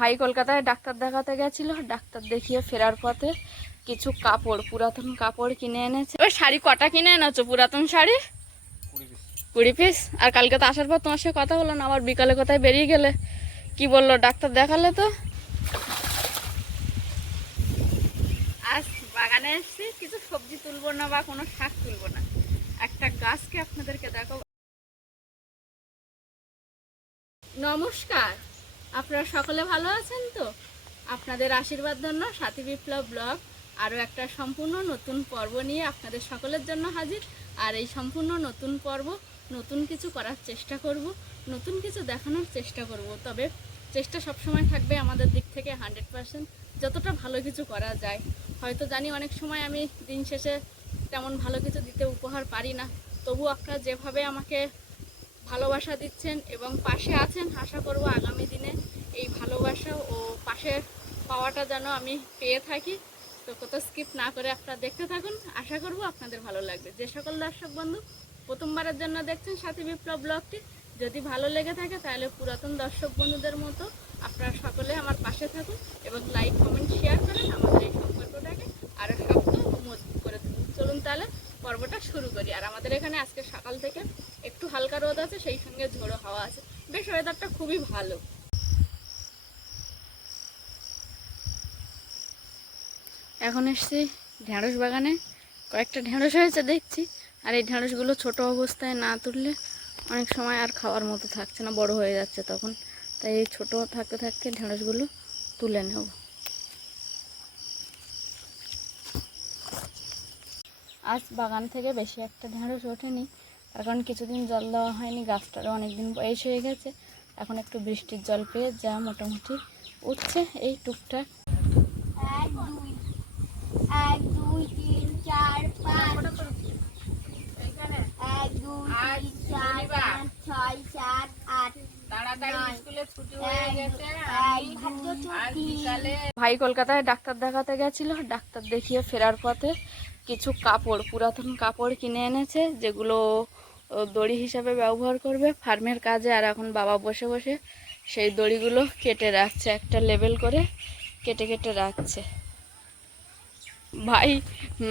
ভাই কলকাতায় ডাক্তার দেখাতে গেছিল। ডাক্তার দেখিয়ে ফেরার পথে কিছু কাপড়, পুরাতন কাপড় কিনে এনেছে। ওই শাড়ি কটা কিনে এনেছো? পুরাতন শাড়ি 20 পিস। আর কালকে তো আসার পর তোমার সাথে কথা হলো না, আবার বিকালে কোথায় বেরিয়ে গেলে? কি বললো ডাক্তার দেখালে তো? আজ বাগানে এসেছি, কিছু সবজি তুলবো না বা কোনো শাক তুলবো না, একটা গাছকে আপনাদেরকে দেখাবো। নমস্কার, আপনারা সকলে ভালো আছেন তো? আপনাদের আশীর্বাদ জন্য সাথী বিপ্লব ব্লগ আরও একটা সম্পূর্ণ নতুন পর্ব নিয়ে আপনাদের সকলের জন্য হাজির। আর এই সম্পূর্ণ নতুন পর্ব নতুন কিছু করার চেষ্টা করব, নতুন কিছু দেখানোর চেষ্টা করব। তবে চেষ্টা সবসময় থাকবে আমাদের দিক থেকে 100%, যতটা ভালো কিছু করা যায়। হয়তো জানি অনেক সময় আমি দিন শেষে তেমন ভালো কিছু দিতে উপহার পারি না, তবু আপনারা যেভাবে আমাকে ভালোবাসা দিচ্ছেন এবং পাশে আছেন, আশা করব আগামী দিনে এই ভালোবাসা ও পাশে পাওয়াটা যেন আমি পেয়ে থাকি। তো কোথাও স্কিপ না করে আপনারা দেখতে থাকুন, আশা করব আপনাদের ভালো লাগবে। যে সকল দর্শক বন্ধু প্রথমবারের জন্য দেখছেন সাথী বিপ্লব ব্লগটি, যদি ভালো লেগে থাকে তাহলে পুরাতন দর্শক বন্ধুদের মতো আপনারা সকলে আমার পাশে থাকুন এবং লাইক কমেন্ট শেয়ার করেন, আমাদের এই সম্পর্কটাকে আরও শক্ত ও মজবুত করে তুলুন। চলুন তাহলে পর্বটা শুরু করি। আর আমাদের এখানে আজকে সকাল থেকে একটু হালকা রোদ আছে, সেই সঙ্গে ঝোড়ো হাওয়া আছে, বেশ ওয়েদারটা খুবই ভালো। এখন এসছি ঢেঁড়স বাগানে, কয়েকটা ঢেঁড়স হয়েছে দেখছি। আর এই ঢেঁড়সগুলো ছোট অবস্থায় না তুললে অনেক সময় আর খাওয়ার মতো থাকছে না, বড় হয়ে যাচ্ছে তখন। তাই এই ছোটো থাকতে থাকতে ঢেঁড়সগুলো তুলে নেব। আজ বাগান থেকে বেশি একটা ঢেঁড়স ওঠেনি, তার কারণ কিছুদিন জল দেওয়া হয়নি, গাছটারও অনেকদিন বয়স হয়ে গেছে। এখন একটু বৃষ্টির জল পেয়ে যা মোটামুটি উঠছে এই টুকটাক। 1 2 3 4 5 1 2 3 4 5 6 7 8 ভাই কলকাতায় ডাক্তার দেখাতে গেছিল। ডাক্তার দেখিয়ে ফেরার পথে কিছু কাপড়, পুরাতন কাপড় কিনে এনেছে, যেগুলো দড়ি হিসাবে ব্যবহার করবে ফার্মের কাজে। আর এখন বাবা বসে বসে সেই দড়িগুলো কেটে রাখছে, একটা লেবেল করে কেটে কেটে রাখছে। ভাই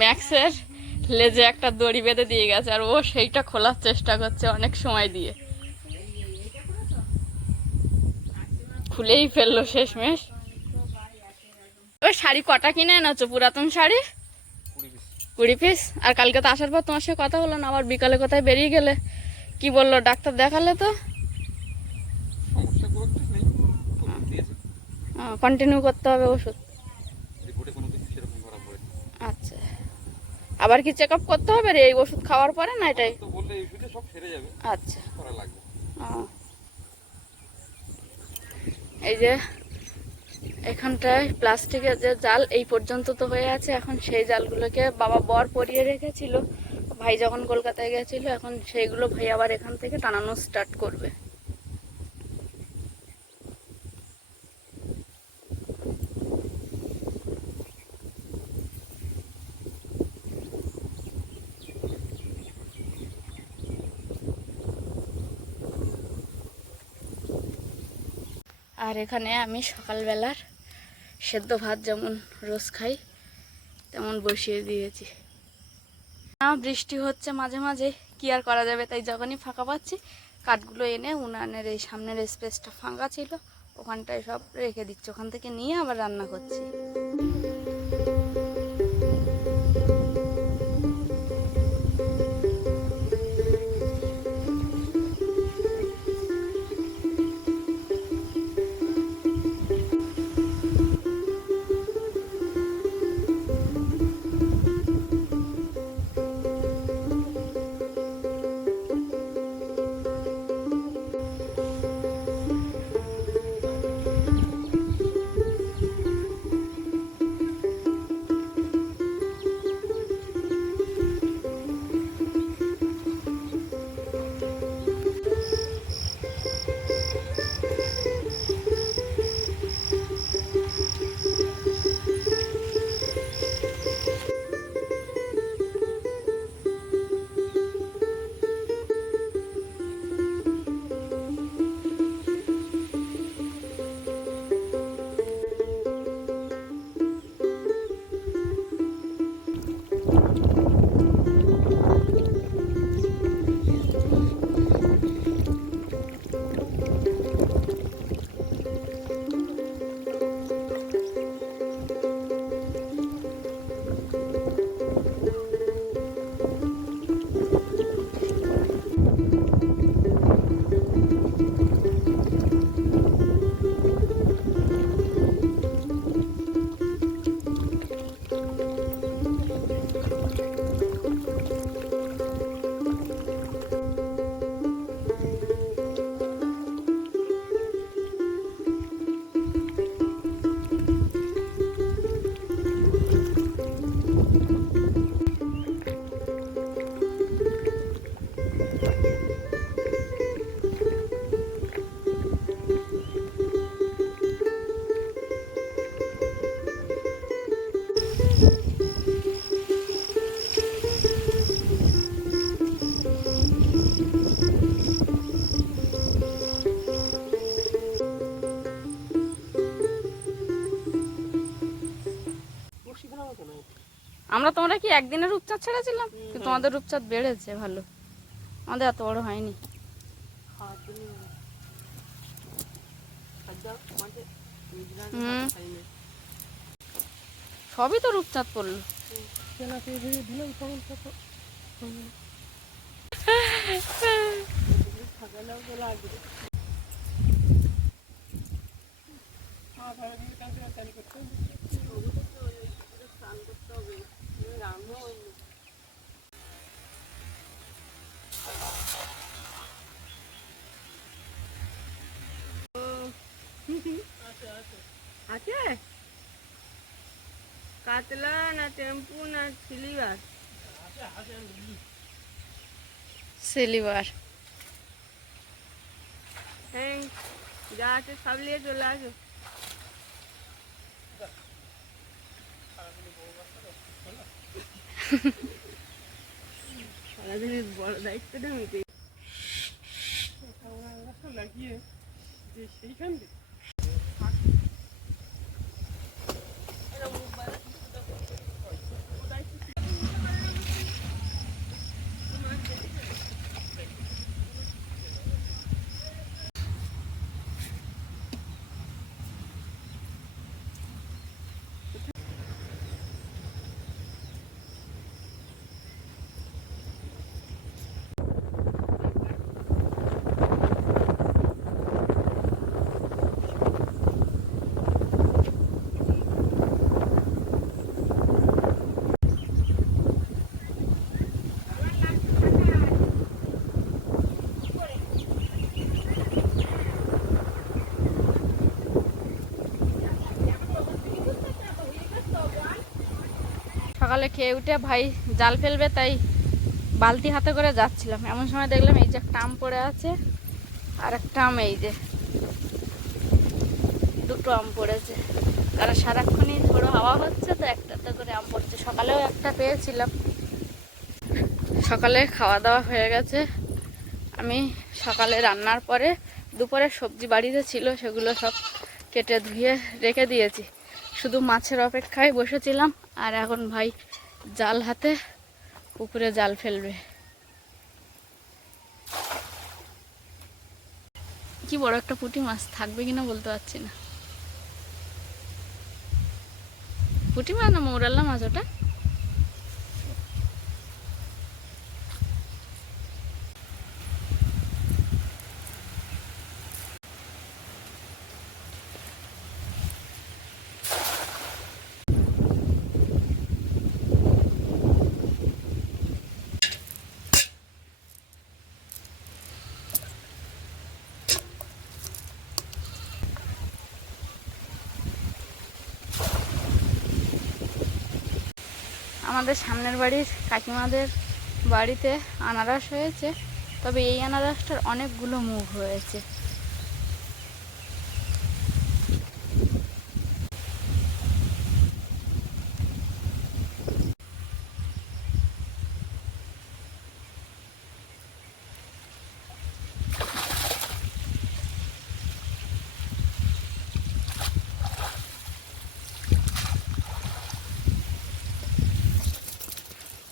ম্যাক্সের লেজে একটা দড়ি বেঁধে দিয়ে গেছে, আর ও সেইটা খোলার চেষ্টা করছে অনেক সময় দিয়ে, খুলেই ফেললো শেষমেশ। ওই শাড়ি কটা কিনে এনেছো? পুরাতন শাড়ি 20 পিস। আর কালকে তো আসার পর তোমার সাথে কথা হলো না, আবার বিকালে কোথায় বেরিয়ে গেলে? কি বললো ডাক্তার দেখালে তো? কন্টিনিউ করতে হবে ওষুধ। আচ্ছা, আবার কি চেক আপ করতে হবে রে এই ওষুধ খাওয়ার পরে? না এটাই? আচ্ছা, এই যে এখানটায় প্লাস্টিকের যে জাল এই পর্যন্ত তো হয়ে আছে, এখন সেই জালগুলোকে বাবা বর পরিয়ে রেখেছিল ভাই যখন কলকাতায় গেছিল, এখন সেইগুলো ভাই আবার এখান থেকে টানানো স্টার্ট করবে। আর এখানে আমি সকালবেলার সেদ্ধ ভাত যেমন রোজ খাই তেমন বসিয়ে দিয়েছি। বৃষ্টি হচ্ছে মাঝে মাঝে, কি আর করা যাবে, তাই যখনই ফাঁকা পাচ্ছি কাঠগুলো এনে উনানের এই সামনের স্পেসটা ফাঁকা ছিল ওখানটায় সব রেখে দিচ্ছি, ওখান থেকে নিয়ে আবার রান্না করছি। তোমরা কি একদিনের রূপচাঁদ ছেড়েছিলাম, কিন্তু তোমাদের রূপচাঁদ বেড়েছে ভালো, আমাদের এত বড় হয়নি। সবই তো রূপচাঁদ পড়লো। আছে কাতলা না টেম্পু না সিলিভার? সিলিভার। হ্যাঁ, যা আছে সব নিয়ে চলে আসো। সারাদিনের বড় দায়িত্বটা আমি পেয়ে লাগিয়ে যে সেইখান থেকে সকালে খেয়ে উঠে ভাই জাল ফেলবে, তাই বালতি হাতে করে যাচ্ছিলাম, এমন সময় দেখলাম এই যে একটা আম পড়ে আছে, আর একটা আম এই যে দুটো আম পড়েছে, কারণ সারাক্ষণই ঝোড়ো হাওয়া হচ্ছে তো একটা করে আম পড়ছে। সকালেও একটা পেয়েছিলাম। সকালে খাওয়া দাওয়া হয়ে গেছে। আমি সকালে রান্নার পরে দুপুরে সবজি বাড়িতে ছিল, সেগুলো সব কেটে ধুয়ে রেখে দিয়েছি, শুধু মাছের অপেক্ষায় বসেছিলাম। আর এখন ভাই জাল হাতে পুকুরে জাল ফেলবে। কি বড় একটা পুঁটি মাছ, থাকবে কিনা বলতে পারছি না। পুঁটি মাছ না মৌরাল্লা মাছ ওটা? আমাদের সামনের বাড়ির কাকিমাদের বাড়িতে আনারস হয়েছে, তবে এই আনারসটার অনেকগুলো মুখ হয়েছে।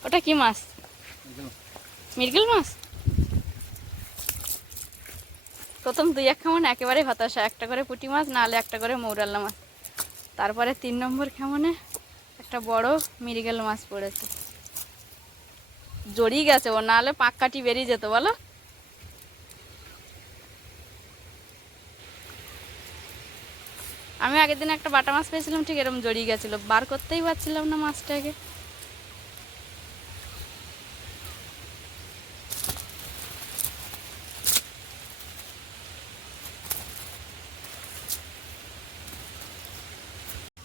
ওটা কি মাছ? মৃগেল মাছ। প্রথম 2-1 খেমন একেবারে হতাশা, একটা করে পুঁটি মাছ, নাহলে একটা করে মৌরাল্লা মাছ। তারপরে 3 নম্বর খেমনে একটা বড় মৃগেল মাছ পড়েছে, জড়িয়ে গেছে ও, নাহলে পাক কাটি বেরিয়ে যেত বলো। আমি আগের দিন একটা বাটা মাছ পেয়েছিলাম, ঠিক এরকম জড়িয়ে গেছিল, বার করতেই পারছিলাম না মাছটাকে।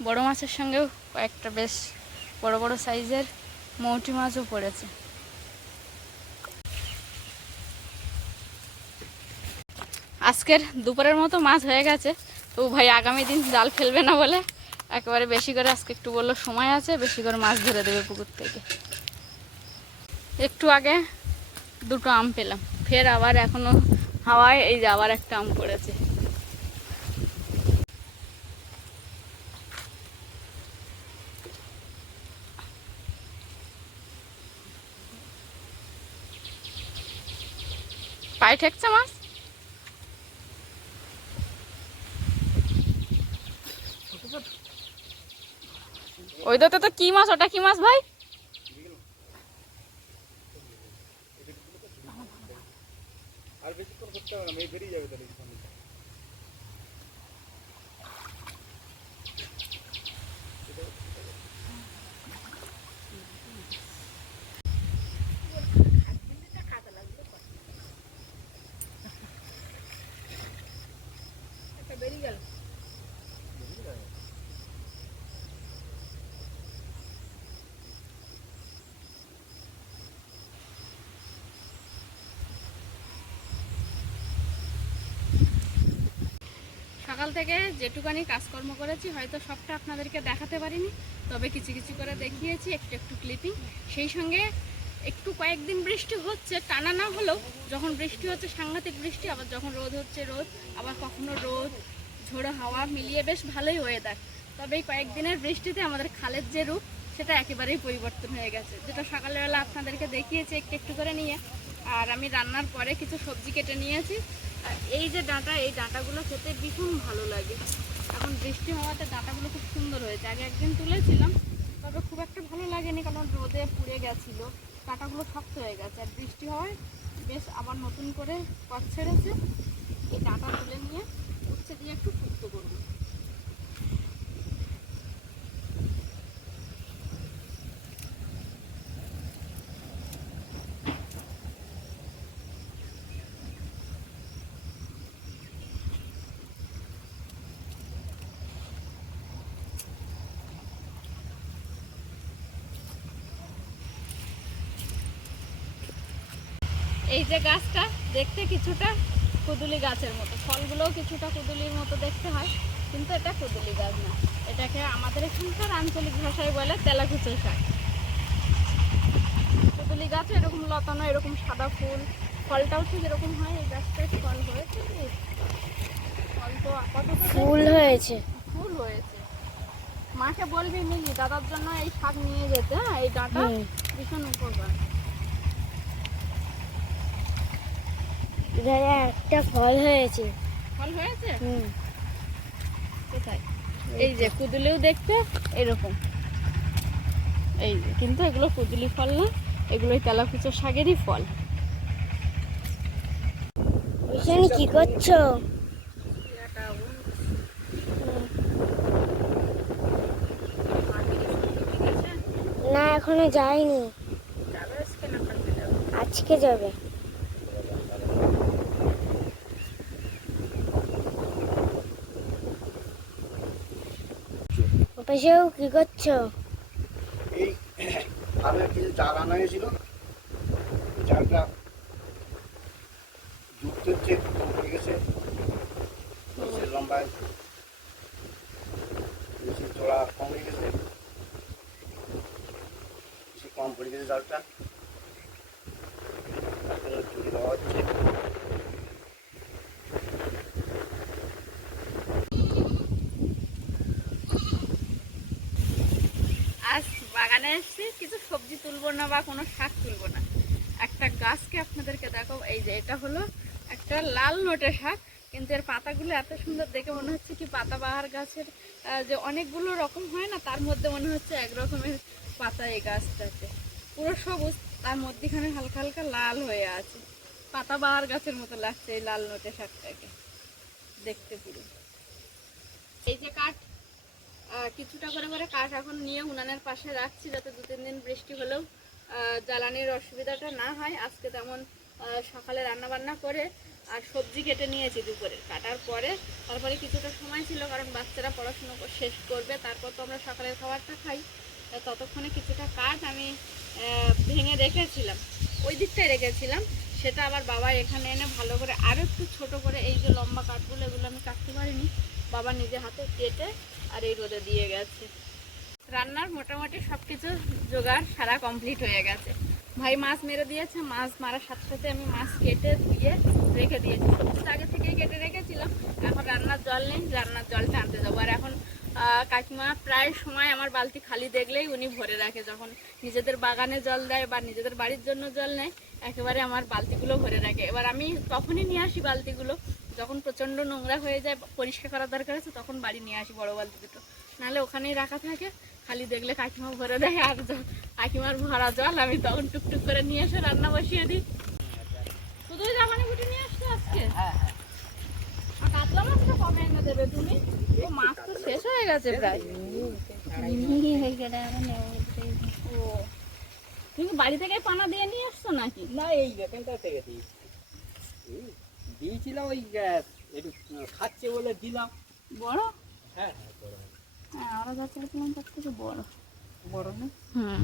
বড় মাছের সঙ্গেও কয়েকটা বেশ বড় বড় সাইজের মৌটি মাছও পড়েছে। আজকের দুপুরের মতো মাছ হয়ে গেছে, তো ভাই আগামী দিন জাল ফেলবে না বলে একেবারে বেশি করে আজকে একটু বললো সময় আছে, বেশি করে মাছ ধরে দেবে পুকুর থেকে। একটু আগে 2টো আম পেলাম, ফের আবার এখনো হাওয়ায় এই যে আবার একটা আম পড়েছে। পায়ে ঠেকছে মাছ। ওই দতে তো কি মাছ, ওটা কি মাছ ভাই? আর বেশিক্ষণ করতে হবে না, মেয়ে বেরিয়ে যাবে তাহলে। বেরিয়ে গেল। সকাল থেকে যেটুকানি কাজকর্ম করেছি হয়তো সবটা আপনাদেরকে দেখাতে পারিনি, তবে কিছু কিছু করে দেখিয়েছি, একটু একটু ক্লিপিং। সেই সঙ্গে একটু কয়েকদিন বৃষ্টি হচ্ছে, টানা না হলেও যখন বৃষ্টি হচ্ছে সাংঘাতিক বৃষ্টি, আবার যখন রোদ হচ্ছে রোদ, আবার কখনো রোদ, ঝোড়ো হাওয়া মিলিয়ে বেশ ভালোই ওয়েদার। তবে এই কয়েকদিনের বৃষ্টিতে আমাদের খালের যে রূপ সেটা একেবারেই পরিবর্তন হয়ে গেছে, যেটা সকালবেলা আপনাদেরকে দেখিয়েছি একটু একটু করে নিয়ে। আর আমি রান্নার পরে কিছু সবজি কেটে নিয়েছি। আর এই যে ডাঁটা, এই ডাঁটাগুলো খেতে ভীষণ ভালো লাগে। এখন বৃষ্টি হওয়াতে ডাঁটাগুলো খুব সুন্দর হয়েছে। আগে একদিন তুলেছিলাম, তবে খুব একটা ভালো লাগেনি, কারণ রোদে পুড়ে গেছিলো, ডাঁটাগুলো শক্ত হয়ে গেছে। আর বৃষ্টি হওয়ায় বেশ আবার নতুন করে পথ ছেড়েছে। এই ডাঁটা তুলে নিয়ে উচ্ছে দিয়ে একটু শুক্তো করব। এই যে গাছটা দেখতে কিছুটা কুদুলি গাছের মতো, ফলগুলোও কিছুটা কুদুলির মতো দেখতে হয়, কিন্তু এটা কুদুলি গাছ না। এটাকে আমাদের এখানকার আঞ্চলিক ভাষায় বলে তেলাকুচো শাক। কুদুলি গাছে এরকম লতানো, এরকম সাদা ফুল, ফলটাও ঠিক এরকম হয়। এই গাছটায় ফল হয়েছে, ফল তো আপাতত ফুল হয়েছে। ফুল হয়েছে। মাকে বলবি মিলি দাদার জন্য এই শাক নিয়ে যেতে। হ্যাঁ, এই ডাঁটা ভীষণ উপকার। একটা ফল হয়েছে। ফল হয়েছে? কোথায়? এই যে কুদুলিও দেখতে এরকম, এই যে, কিন্তু এগুলো কুদুলি ফল না, এগুলোই তেলাকুচো শাকেরই ফল। এখানে কি করছো? না, এখনো যাইনি, আজকে যাবে। ওপাশেও কি করছো? এই আমি কিছু জাল আনা হয়েছিল, জালটা যুক্ত হচ্ছে, কম পড়ে গেছে, বেশি লম্বায় বেশি চড়া কম হয়ে গেছে, বেশি কম পড়ে গেছে জালটা, তার জন্য চুরি দেওয়া হচ্ছে। আজ বাগানে এসেছি, কিছু সবজি তুলবো না বা কোনো শাক তুলবো না, একটা গাছকে আপনাদেরকে দেখাবো। এই যে এটা হলো একটা লাল নোটে শাক, কিন্তু এর পাতাগুলো এত সুন্দর দেখে মনে হচ্ছে কি পাতাবাহার গাছের যে অনেকগুলো রকম হয় না, তার মধ্যে মনে হচ্ছে এক রকমের পাতা এই গাছটাতে, পুরো সবুজ, তার মধ্যেখানে হালকা হালকা লাল হয়ে আছে। পাতাবাহার গাছের মতো লাগছে এই লাল নোটে শাকটাকে দেখতে পুরো। এই যে কাঠ, কিছুটা করে করে কাঠ এখন নিয়ে উনানের পাশে রাখছি, যাতে 2-3 দিন বৃষ্টি হলেও জ্বালানির অসুবিধাটা না হয়। আজকে তেমন সকালে রান্না বান্না করে আর সবজি কেটে নিয়েছি দুপুরে, কাটার পরে তারপরে কিছুটা সময় ছিল, কারণ বাচ্চারা পড়াশুনো শেষ করবে, তারপর তো আমরা সকালের খাবারটা খাই। ততক্ষণে কিছুটা কাঠ আমি ভেঙে রেখেছিলাম, ওই দিকটায় রেখেছিলাম, সেটা আবার বাবা এখানে এনে ভালো করে আরও একটু ছোট করে, এই যে লম্বা কাঠগুলো এগুলো আমি কাটতে পারিনি, বাবা নিজে হাতে কেটে আর এই রোদে দিয়ে গেছে। রান্নার মোটামুটি সব কিছু জোগাড় সারা কমপ্লিট হয়ে গেছে। ভাই মাছ মেরে দিয়েছে, মাছ মারার সাথে সাথে আমি মাছ কেটে ধুয়ে রেখে দিয়েছি। সবজিটা আগে থেকেই কেটে রেখেছিলাম, এখন রান্নার জল নেই, রান্নার জলটা আনতে যাবো। আর এখন কাকিমা প্রায় সময় আমার বালতি খালি দেখলেই উনি ভরে রাখে, যখন নিজেদের বাগানে জল দেয় বা নিজেদের বাড়ির জন্য জল নেয় একেবারে আমার বালতিগুলো ভরে রাখে। এবার আমি তখনই নিয়ে আসি বালতিগুলো যখন প্রচণ্ড নোংরা হয়ে যায়, পরিষ্কার করার দরকার আছে, তখন বাড়ি নিয়ে আসি বড় বালতি দুটো, নাহলে ওখানেই রাখা থাকে। খালি দেখলে কাকিমা ভরে দেয়, আর কাকিমার ভরা জল আমি তখন টুকটুক করে নিয়ে এসে রান্না বসিয়ে দিই। শুধুই জাপানি বুটি নিয়ে আসছো আজকে? আর কাতলা মাছটা কবে এনে দেবে তুমি? ও মাছ তো শেষ হয়ে গেছে প্রায়। ও তুমি বাড়ি থেকে পানা দিয়ে নিয়ে আসছো নাকি? না, এই এখানটা থেকে দিয়েছিলাম, ওই একটু খাচ্ছে বলে দিলাম। বড়? হ্যাঁ হ্যাঁ, বড়। হ্যাঁ, আমরা যা চেয়েছিলাম তার থেকে বড়। বড় না? হুম।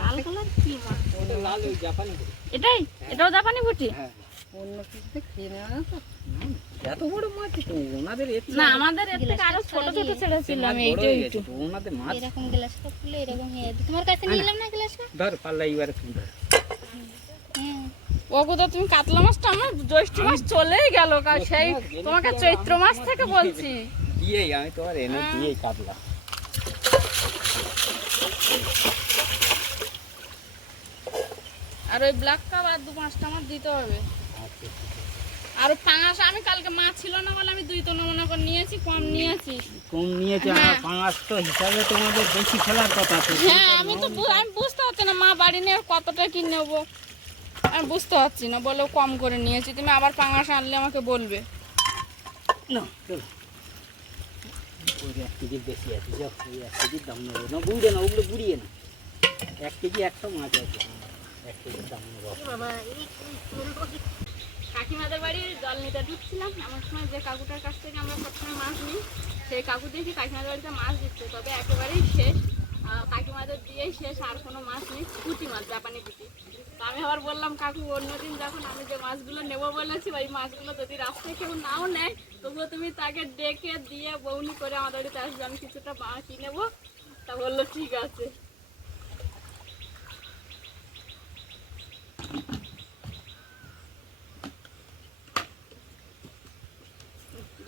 লাল কালার কি মাছ? ওটা লাল, ওই জাপানি বড়ি। এটাই? এটাও জাপানি বুটি? হ্যাঁ, অন্য কিছুতে খেয়ে নেওয়া না তো। এত বড় মাছ তো ওনাদের না, আমাদের এর থেকে আরো ছোট ছোট ছেড়েছিলাম, এইটা একটু। ওনাদের মাছ এরকম গ্লাসটা খুলে এরকম হয়ে যেত। তোমার কাছে নিলাম না গ্লাসটা? ধর পাল্লা, এইবারে তুমি ধর। হ্যাঁ। ওগুলো তুমি কাতলা মাছটা, আমার জ্যৈষ্ঠ মাস চলেই গেল, সেই তোমাকে চৈত্র মাস থেকে বলছি। দিয়েই আমি তোমার এনে দিয়েই কাটলা। আর ওই ব্ল্যাক কাপ আর 2-5টা আমার দিতে হবে। আর পাঙাশ আমি কালকে মাছ ছিল না বলে আমি 2 টন মনে করে নিয়েছি, কম নিয়েছি। কম নিয়েছে? হ্যাঁ। আমার পাঁচ তো হিসাবে তোমাদের বেশি ফেলার কথা তো। হ্যাঁ, আমি বুঝতে পারছি না মা বাড়ি নিয়ে কতটা কি নেবো, আমি বুঝতে পারছি না, বলে কম করে নিয়েছি। তুমি আবার পাঙাশ আনলে আমাকে বলবে। না, চলো। ওই 1 কেজির বেশি আছে, যাও, ওই 1 কেজির দাম নেবো না, বুড়িয়ে না, ওগুলো বুড়িয়ে না। 1 কেজি একটা মাছ আছে, 1 কেজির দাম নেবো। কাকিমাদের বাড়ি জল নিতে ঢুকছিলাম, এমন সময় যে কাকুটার কাছ থেকে আমরা সবসময় মাছ নিই, সেই কাকু দেখি কাকিমাদের বাড়িতে মাছ দিচ্ছে, তবে একেবারেই শেষ, কাকিমাদের দিয়েই শেষ, আর কোনো মাছ নেই, পুঁটি মাছ, জাপানি পুঁটি। তো আমি আবার বললাম কাকু, অন্যদিন যখন আমি যে মাছগুলো নেবো বলেছি, ওই মাছগুলো যদি রাস্তায় কেউ নাও নেয়, তবুও তুমি তাকে ডেকে দিয়ে বউনি করে আমাদের বাড়িতে আসবে, আমি কিছুটা কিনে নেবো। তা বললো ঠিক আছে।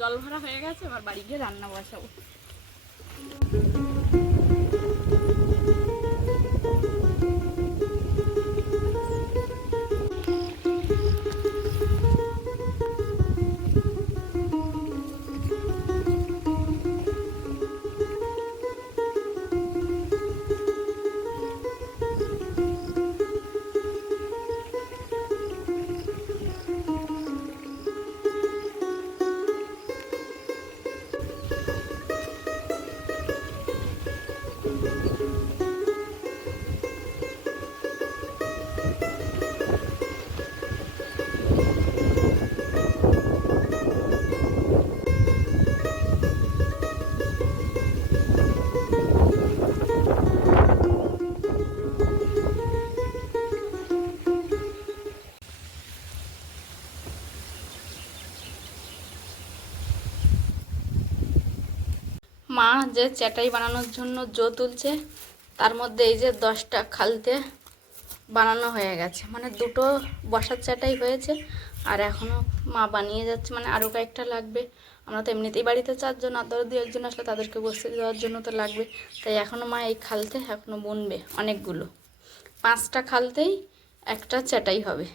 জল ভরা হয়ে গেছে, এবার বাড়ি গিয়ে রান্না বসাবো। মা যে চ্যাটাই বানানোর জন্য জো তুলছে, তার মধ্যে এই যে 10টা খালতে বানানো হয়ে গেছে, মানে 2টো বসার চ্যাটাই হয়েছে, আর এখনও মা বানিয়ে যাচ্ছে, মানে আরও কয়েকটা লাগবে। আমরা তো এমনিতেই বাড়িতে 4 জন, আর ধরো 2-1 জন আসলে তাদেরকে বসতে দেওয়ার জন্য তো লাগবে, তাই এখনও মা এই খালতে এখনও বুনবে অনেকগুলো। 5টা খালতেই একটা চ্যাটাই হবে।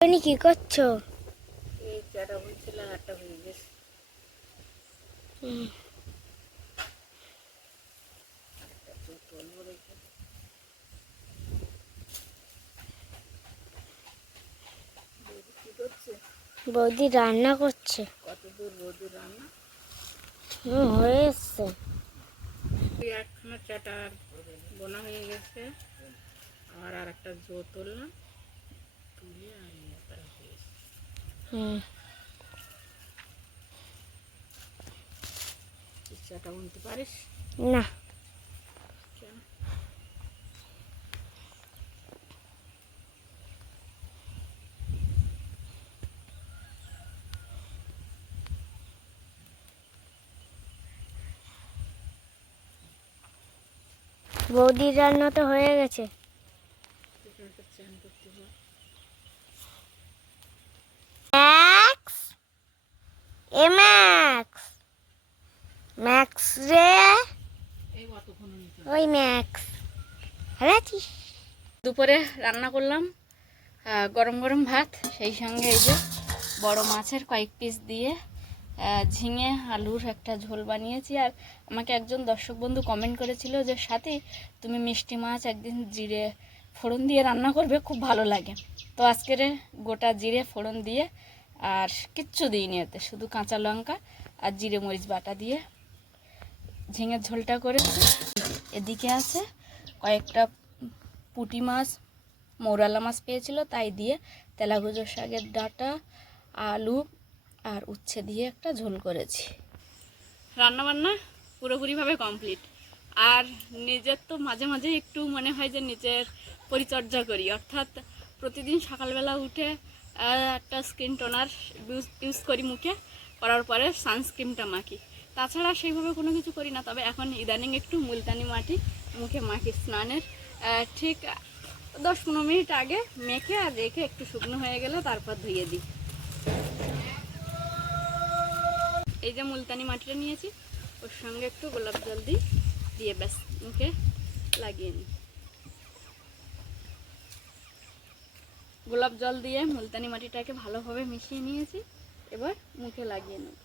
তুমি কি করছো? এই চ্যাটা বুনছিলাম, একটা হয়ে গেছে। বৌদি রান্না করছে। কতদূর বৌদির রান্না? হয়ে এসছে। একখানা চ্যাটার বোনা হয়ে গেছে, আর একটা জো তুললাম, তুলে চ্যাটা বুনতে পারিস না। কেন? বৌদির রান্না তো হয়ে গেছে। ম্যাক্স এ ম্যাক্স ম্যাক্স রে ওই ম্যাক্স ভালো আছিস? দুপুরে রান্না করলাম গরম গরম ভাত, সেই সঙ্গে এই যে বড় মাছের কয়েক পিস দিয়ে ঝিঙে আলুর একটা ঝোল বানিয়েছি। আর আমাকে একজন দর্শক বন্ধু কমেন্ট করেছিল যে সাথী তুমি মিষ্টি মাছ একদিন জিরে ফোড়ন দিয়ে রান্না করবে, খুব ভালো লাগে। তো আজকের গোটা জিরে ফোড়ন দিয়ে আর কিচ্ছু দিইনি, এতে শুধু কাঁচা লঙ্কা আর জিরে মরিচ বাটা দিয়ে ঝিঙের ঝোলটা করেছি। এদিকে আছে কয়েকটা পুঁটি মাছ, মৌরালা মাছ পেয়েছিল তাই দিয়ে তেলাগুজো শাকের ডাঁটা, আলু আর উচ্ছে দিয়ে একটা ঝোল করেছি। রান্নাবান্না পুরোপুরিভাবে কমপ্লিট। আর নিজের তো মাঝে মাঝে একটু মনে হয় যে নিজের পরিচর্যা করি, অর্থাৎ প্রতিদিন সকালবেলা উঠে একটা স্কিন টোনার ইউজ করি মুখে, করার পরে সানস্ক্রিনটা মাখি। তাছাড়া সেইভাবে কোনো কিছু করি না। তবে এখন ইদানিং একটু মুলতানি মাটি মুখে মাখি স্নানের ঠিক 10-15 মিনিট আগে মেখে আর রেখে একটু শুকনো হয়ে গেলে তারপর ধুয়ে দিই। এই যে মুলতানি মাটিটা নিয়েছি, ওর সঙ্গে একটু গোলাপ জল দিয়ে ব্যাস মুখে লাগিয়ে নিই। গোলাপ জল দিয়ে মুলতানি মাটিটাকে ভালোভাবে মিশিয়ে নিয়েছি, এবার মুখে লাগিয়ে নেব।